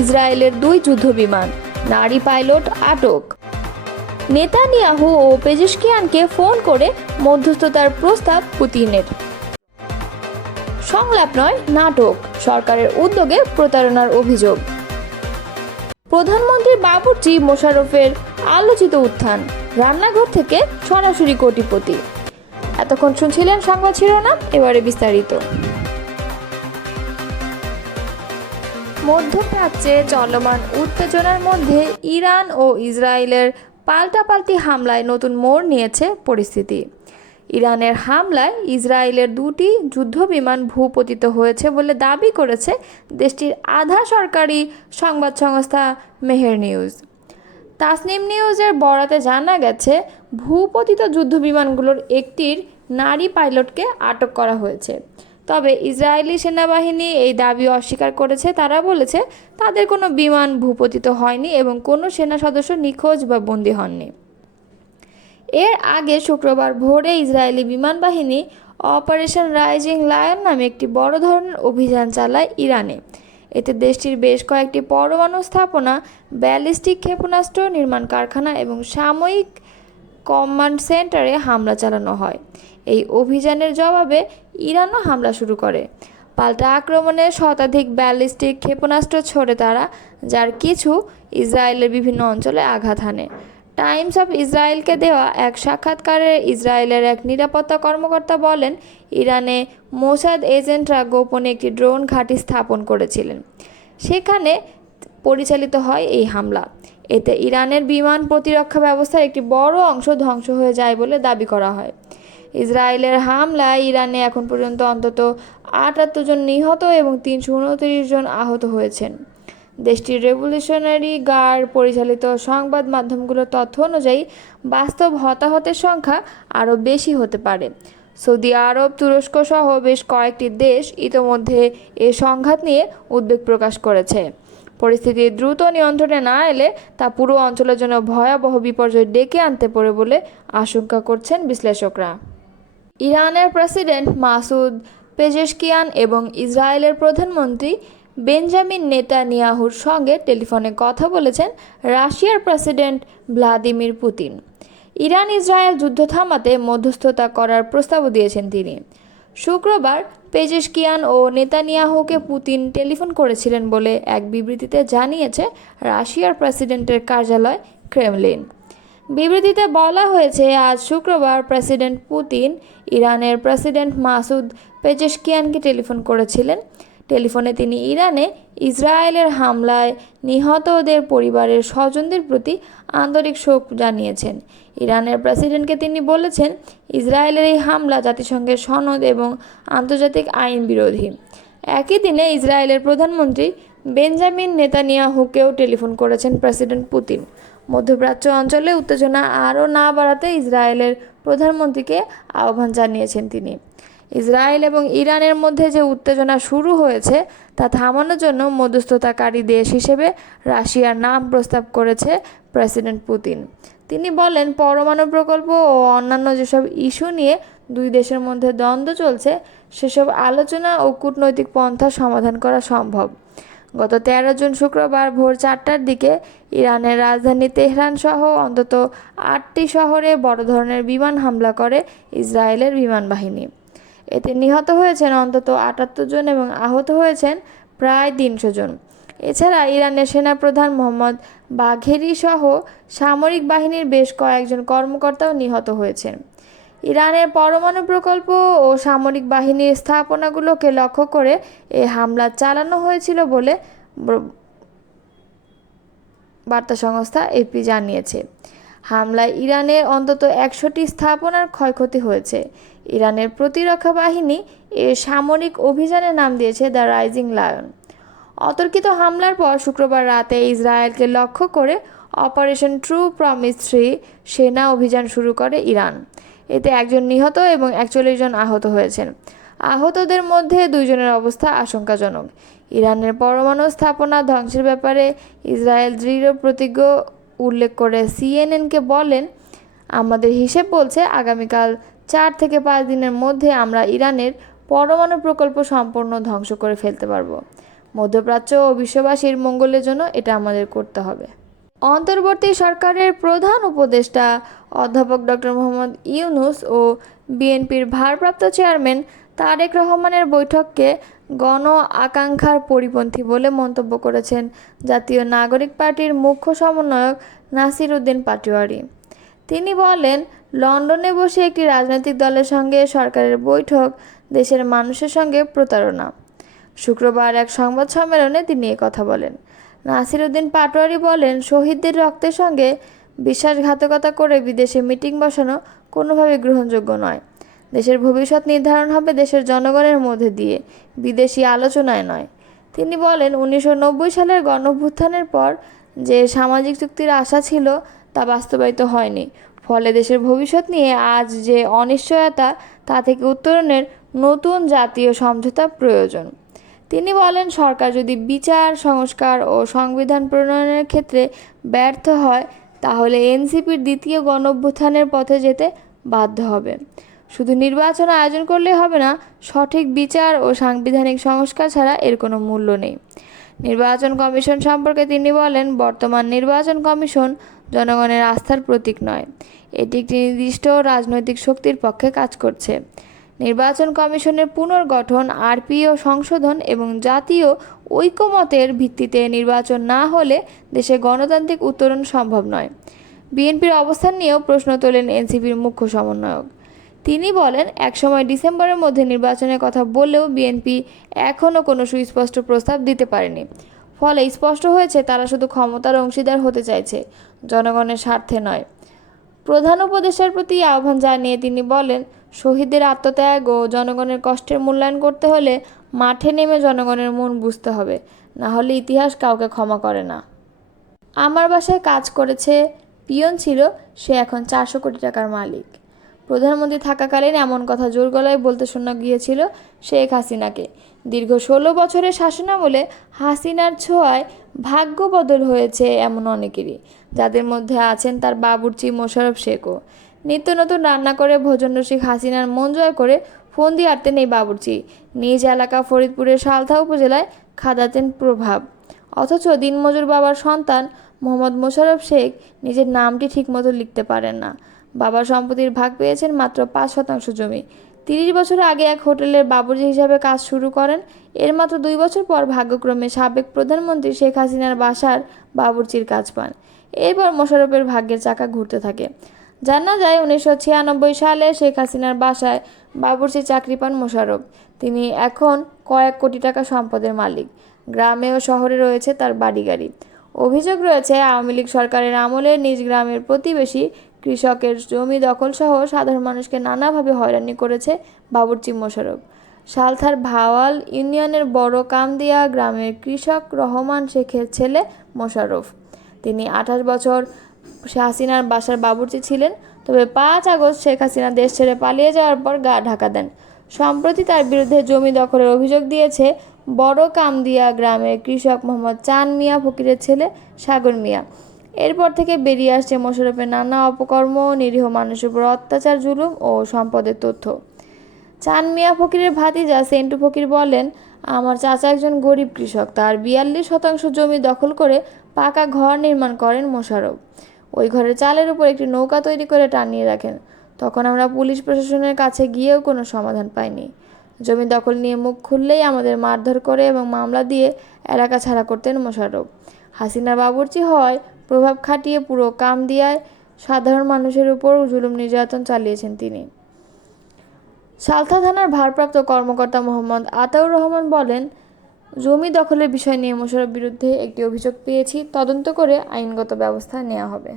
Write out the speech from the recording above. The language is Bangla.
ইসরায়েলের 2 যুদ্ধবিমান, নারী পাইলট আটক। নেতানিয়াহু ও পেজেশকিয়ানকে ফোন করে মধ্যস্থতার প্রস্তাব পুতিনের। সংলাপ নয়, নাটক, সরকারের উদ্যোগে প্রতারণার অভিযোগ। প্রধানমন্ত্রী বাবুর্চি মোশাররফের আলোচিত উত্থান, রান্নাঘর থেকে সরাসরি কোটিপতি। এতক্ষণ শুনছিলেন সংবাদ শিরোনাম, এবারে বিস্তারিত। মধ্যপ্রাচ্যে চলমান উত্তেজনার মধ্যে ইরান ও ইসরায়েলের পাল্টাপাল্টি হামলায় নতুন মোড় নিয়েছে পরিস্থিতি। ইরানের হামলায় ইসরায়েলের 2টি যুদ্ধবিমান ভূপতিত হয়েছে বলে দাবি করেছে দেশটির আধা সরকারি সংবাদ সংস্থা মেহের নিউজ। তাসনিম নিউজের বরাতে জানা গেছে, ভূপতিত যুদ্ধবিমানগুলোর একটির নারী পাইলটকে আটক করা হয়েছে। তবে ইসরায়েলি সেনাবাহিনী এই দাবি অস্বীকার করেছে। তারা বলেছে তাদের কোনো বিমান ভূপতিত হয়নি এবং কোনো সেনা সদস্য নিখোঁজ বা বন্দী হননি। এর আগে শুক্রবার ভোরে ইসরায়েলি বিমান বাহিনী অপারেশন রাইজিং লায়ন নামে একটি বড় ধরনের অভিযান চালায় ইরানে। এতে দেশটির বেশ কয়েকটি পরমাণু স্থাপনা, ব্যালিস্টিক ক্ষেপণাস্ত্র নির্মাণ কারখানা এবং সাময়িক কমান্ড সেন্টারে হামলা চালানো হয়। এই অভিযানের জবাবে ইরানও হামলা শুরু করে। পাল্টা আক্রমণে শতাধিক ব্যালিস্টিক ক্ষেপণাস্ত্র ছোড়ে তারা, যার কিছু ইসরায়েলের বিভিন্ন অঞ্চলে আঘাত হানে। টাইমস অফ ইসরায়েলকে দেওয়া এক সাক্ষাৎকারে ইসরায়েলের এক নিরাপত্তা কর্মকর্তা বলেন, ইরানে মোসাদ এজেন্টরা গোপনে একটি ড্রোন ঘাঁটি স্থাপন করেছিলেন। সেখানে পরিচালিত হয় এই হামলা। এতে ইরানের বিমান প্রতিরক্ষা ব্যবস্থার একটি বড় অংশ ধ্বংস হয়ে যায় বলে দাবি করা হয়। ইসরায়েলের হামলায় ইরানে এখন পর্যন্ত অন্তত 78 জন নিহত এবং 329 জন আহত হয়েছেন। দেশটির রেভলিউশনারি গার্ড পরিচালিত সংবাদ মাধ্যমগুলোর তথ্য অনুযায়ী বাস্তব হতাহতের সংখ্যা আরও বেশি হতে পারে। সৌদি আরব, তুরস্ক সহ বেশ কয়েকটি দেশ ইতোমধ্যে এ সংঘাত নিয়ে উদ্বেগ প্রকাশ করেছে। পরিস্থিতি দ্রুত নিয়ন্ত্রণে না এলে তা পুরো অঞ্চলের জন্য ভয়াবহ বিপর্যয় ডেকে আনতে পারে বলে আশঙ্কা করছেন বিশ্লেষকরা। ইরানের প্রেসিডেন্ট মাসুদ পেজেশকিয়ান এবং ইসরায়েলের প্রধানমন্ত্রী বেঞ্জামিন নেতানিয়াহুর সঙ্গে টেলিফোনে কথা বলেছেন রাশিয়ার president Vladimir Putin. Iran Israel যুদ্ধ থামাতে মধ্যস্থতা করার প্রস্তাবও দিয়েছেন তিনি। শুক্রবার পেজেশকিয়ান ও নেতানিয়াহুকে পুতিন টেলিফোন করেছিলেন বলে এক বিবৃতিতে জানিয়েছে রাশিয়ার প্রেসিডেন্টের কার্যালয় ক্রেমলিন। বিবৃতিতে বলা হয়েছে, আজ শুক্রবার প্রেসিডেন্ট পুতিন ইরানের প্রেসিডেন্ট মাসুদ পেজেশকিয়ানকে টেলিফোন করেছিলেন। টেলিফোনে তিনি ইরানে ইসরায়েলের হামলায় নিহতদের পরিবারের স্বজনদের প্রতি আন্তরিক শোক জানিয়েছেন। ইরানের প্রেসিডেন্টকে তিনি বলেছেন, ইসরায়েলের এই হামলা জাতিসংঘের সনদ এবং আন্তর্জাতিক আইন বিরোধী। একই দিনে ইসরায়েলের প্রধানমন্ত্রী বেঞ্জামিন নেতানিয়াহুকেও টেলিফোন করেছেন প্রেসিডেন্ট পুতিন। মধ্যপ্রাচ্য অঞ্চলে উত্তেজনা আরও না বাড়াতে ইসরায়েলের প্রধানমন্ত্রীকে আহ্বান জানিয়েছেন তিনি। ইসরায়েল এবং ইরানের মধ্যে যে উত্তেজনা শুরু হয়েছে তা থামানোর জন্য মধ্যস্থতাকারী দেশ হিসেবে রাশিয়ার নাম প্রস্তাব করেছে প্রেসিডেন্ট পুতিন। তিনি বলেন, পরমাণু প্রকল্প ও অন্যান্য যেসব ইস্যু নিয়ে দুই দেশের মধ্যে দ্বন্দ্ব চলছে সেসব আলোচনা ও কূটনৈতিক পন্থা সমাধান করা সম্ভব। গত 13 জুন শুক্রবার ভোর 4টার দিকে ইরানের রাজধানী তেহরান সহ অন্তত 8টি শহরে বড় ধরনের বিমান হামলা করে ইসরায়েলের বিমান বাহিনী। এতে নিহত হয়েছেন অন্তত 78 জন এবং আহত হয়েছেন প্রায় 300 জন। এছাড়া ইরানের সেনাপ্রধান মোহাম্মদ বাঘেরি সহ সামরিক বাহিনীর বেশ কয়েকজন কর্মকর্তাও নিহত হয়েছেন। ইরানের পরমাণু প্রকল্প ও সামরিক বাহিনীর স্থাপনাগুলোকে লক্ষ্য করে এই হামলা চালানো হয়েছিল বলে বার্তা সংস্থা এপি জানিয়েছে। হামলায় ইরানের অন্তত 100টি স্থাপনার ক্ষয়ক্ষতি হয়েছে। ইরানের প্রতিরক্ষা বাহিনী এর সামরিক অভিযানের নাম দিয়েছে দ্য রাইজিং লায়ন। অতর্কিত হামলার পর শুক্রবার রাতে ইসরায়েলকে লক্ষ্য করে অপারেশন ট্রু প্রমিস 3 সেনা অভিযান শুরু করে ইরান। এতে 1 জন নিহত এবং 41 জন আহত হয়েছেন। আহতদের মধ্যে 2 জনের অবস্থা আশঙ্কাজনক। ইরানের পরমাণু স্থাপনা ধ্বংসের ব্যাপারে ইসরায়েল দৃঢ় প্রতিজ্ঞ উল্লেখ করে সিএনএনকে বলেন, আমাদের হিসেব বলছে আগামীকাল 4 থেকে 5 দিনের মধ্যে আমরা ইরানের পরমাণু প্রকল্প সম্পূর্ণ ধ্বংস করে ফেলতে পারব। মধ্যপ্রাচ্য ও বিশ্ববাসীর মঙ্গলের জন্য এটা আমাদের করতে হবে। অন্তর্বর্তী সরকারের প্রধান উপদেষ্টা অধ্যাপক ডক্টর মোহাম্মদ ইউনূস ও বিএনপির ভারপ্রাপ্ত চেয়ারম্যান তারেক রহমানের বৈঠককে গণ আকাঙ্ক্ষার পরিপন্থী বলে মন্তব্য করেছেন জাতীয় নাগরিক পার্টির মুখ্য সমন্বয়ক নাসির উদ্দিন পাটোয়ারী। তিনি বলেন, লন্ডনে বসে একটি রাজনৈতিক দলের সঙ্গে সরকারের বৈঠক দেশের মানুষের সঙ্গে প্রতারণা। শুক্রবার এক সংবাদ সম্মেলনে তিনি কথা বলেন। নাসির উদ্দিন পাটোয়ারী বলেন, শহীদদের রক্তের সঙ্গে বিশ্বাসঘাতকতা করে বিদেশে মিটিং বসানো কোনোভাবেই গ্রহণযোগ্য নয়। দেশের ভবিষ্যৎ নির্ধারণ হবে দেশের জনগণের মধ্যে দিয়ে, বিদেশি আলোচনায় নয়। তিনি বলেন, 1990 সালের গণঅভ্যুত্থানের পর যে সামাজিক চুক্তির আশা ছিল তা বাস্তবায়িত হয়নি। ফলে দেশের ভবিষ্যৎ নিয়ে আজ যে অনিশ্চয়তা, তা থেকে উত্তরণের নতুন জাতীয় সমঝোতা প্রয়োজন। তিনি বলেন, সরকার যদি বিচার, সংস্কার ও সংবিধান প্রণয়নের ক্ষেত্রে ব্যর্থ হয় তাহলে এনসিপির দ্বিতীয় গণঅভ্যুত্থানের পথে যেতে বাধ্য হবে। শুধু নির্বাচন আয়োজন করলেই হবে না, সঠিক বিচার ও সাংবিধানিক সংস্কার ছাড়া এর কোনো মূল্য নেই। নির্বাচন কমিশন সম্পর্কে তিনি বলেন, বর্তমান নির্বাচন কমিশন জনগণের আস্থার প্রতীক নয়, এটি একটি নির্দিষ্ট রাজনৈতিক শক্তির পক্ষে কাজ করছে। নির্বাচন কমিশনের পুনর্গঠন, আরপিও সংশোধন এবং জাতীয় ঐকমত্যের ভিত্তিতে নির্বাচন না হলে দেশে গণতান্ত্রিক উত্তরণ সম্ভব নয়। বিএনপির অবস্থান নিয়েও প্রশ্ন তোলেন এনসিপির মুখ্য সমন্বয়ক। তিনি বলেন, একসময় ডিসেম্বরের মধ্যে নির্বাচনের কথা বললেও বিএনপি এখনও কোনো সুস্পষ্ট প্রস্তাব দিতে পারেনি। ফলে স্পষ্ট হয়েছে তারা শুধু ক্ষমতার অংশীদার হতে চাইছে, জনগণের স্বার্থে নয়। প্রধান উপদেষ্টার প্রতি আহ্বান জানিয়ে তিনি বলেন, শহীদদের আত্মত্যাগ ও জনগণের কষ্টের মূল্যায়ন করতে হলে মাঠে নেমে জনগণের মন বুঝতে হবে, না হলে ইতিহাস কাউকে ক্ষমা করে না। আমার বাসায় কাজ করেছে, পিয়ন ছিল, সে এখন 400 কোটি টাকার মালিক। প্রধানমন্ত্রী থাকাকালীন এমন কথা জোর গলায় বলতে শোনা গিয়েছিল শেখ হাসিনাকে। দীর্ঘ 16 বছরের শাসনামলে হাসিনার ছোঁয়ায় ভাগ্য বদল হয়েছে এমন অনেকেরই, যাদের মধ্যে আছেন তার বাবুর্চি মোশাররফ শেখও। নিত্য নতুন রান্না করে ভোজনরসিক হাসিনার মন জয় করে ফন্দি আঁটতেন এই বাবুর্চি। নিজ এলাকা ফরিদপুরের সালথা উপজেলায় খাদাতেন প্রভাব। অথচ দিনমজুর বাবার সন্তান মোহাম্মদ মোশাররফ শেখ নিজের নামটি ঠিকমতো লিখতে পারেন না। বাবার সম্পত্তির ভাগ পেয়েছেন মাত্র 5% জমি। 30 বছর আগে এক হোটেলের বাবুর্চি হিসাবে কাজ শুরু করেন। এর মাত্র 2 বছর পর ভাগ্যক্রমে সাবেক প্রধানমন্ত্রী শেখ হাসিনার বাসার বাবুর্চির কাজ পান। এরপর মোশাররফের ভাগ্যের চাকা ঘুরতে থাকে। জানা যায় 1996 সালে শেখ হাসিনার বাসায় বাবুর্চির চাকরি পান মোশাররফ। তিনি এখন কয়েক কোটি টাকা সম্পদের মালিক। গ্রামে ও শহরে রয়েছে তার বাড়ি-গাড়ি। অভিযোগ রয়েছে, আওয়ামী লীগ সরকারের আমলে নিজ গ্রামের প্রতিবেশী কৃষকের জমি দখলসহ সাধারণ মানুষকে নানাভাবে হয়রানি করেছে বাবুর্চি মোশাররফ। সালথার ভাওয়াল ইউনিয়নের বড় কামদিয়া গ্রামের কৃষক রহমান শেখের ছেলে মোশাররফ। তিনি 28 বছর হাসিনার বাসার বাবুর্চি ছিলেন। তবে 5 আগস্ট শেখ হাসিনা দেশ ছেড়ে পালিয়ে যাওয়ার পর গা ঢাকা দেন। সম্প্রতি তার বিরুদ্ধে জমি দখলের অভিযোগ দিয়েছে বড় কামদিয়া গ্রামের কৃষক মোহাম্মদ চান মিয়া ফকিরের ছেলে সাগর মিয়া। এরপর থেকে বেরিয়ে আসছে মোশাররফের নানা অপকর্ম, নিরীহ মানুষের উপর অত্যাচার, জুলুম ও সম্পদের তথ্য। চান মিয়া ফকিরের ভাতিজা সেন্টু ফকির বলেন, আমার চাচা একজন গরিব কৃষক। তার 42% জমি দখল করে পাকা ঘর নির্মাণ করেন মোশাররফ। ওই ঘরের চালের উপর একটি নৌকা তৈরি করে টানিয়ে রাখেন। তখন আমরা পুলিশ প্রশাসনের কাছে গিয়েও কোনো সমাধান পাইনি। জমি দখল নিয়ে মুখ খুললেই আমাদের মারধর করে এবং মামলা দিয়ে এলাকা ছাড়া করতেন মোশাররফ। হাসিনার বাবুর্চি হওয়ায় প্রভাব খাটিয়ে পুরো কামদিয়ায় সাধারণ মানুষের উপর জুলুম নির্যাতন চালিয়েছেন তিনি। সালথা থানার ভারপ্রাপ্ত কর্মকর্তা মোহাম্মদ আতাউর রহমান বলেন, জমি দখলের বিষয় নিয়ে মোশাররফের বিরুদ্ধে একটি অভিযোগ পেয়েছি, তদন্ত করে আইনগত ব্যবস্থা নেওয়া হবে।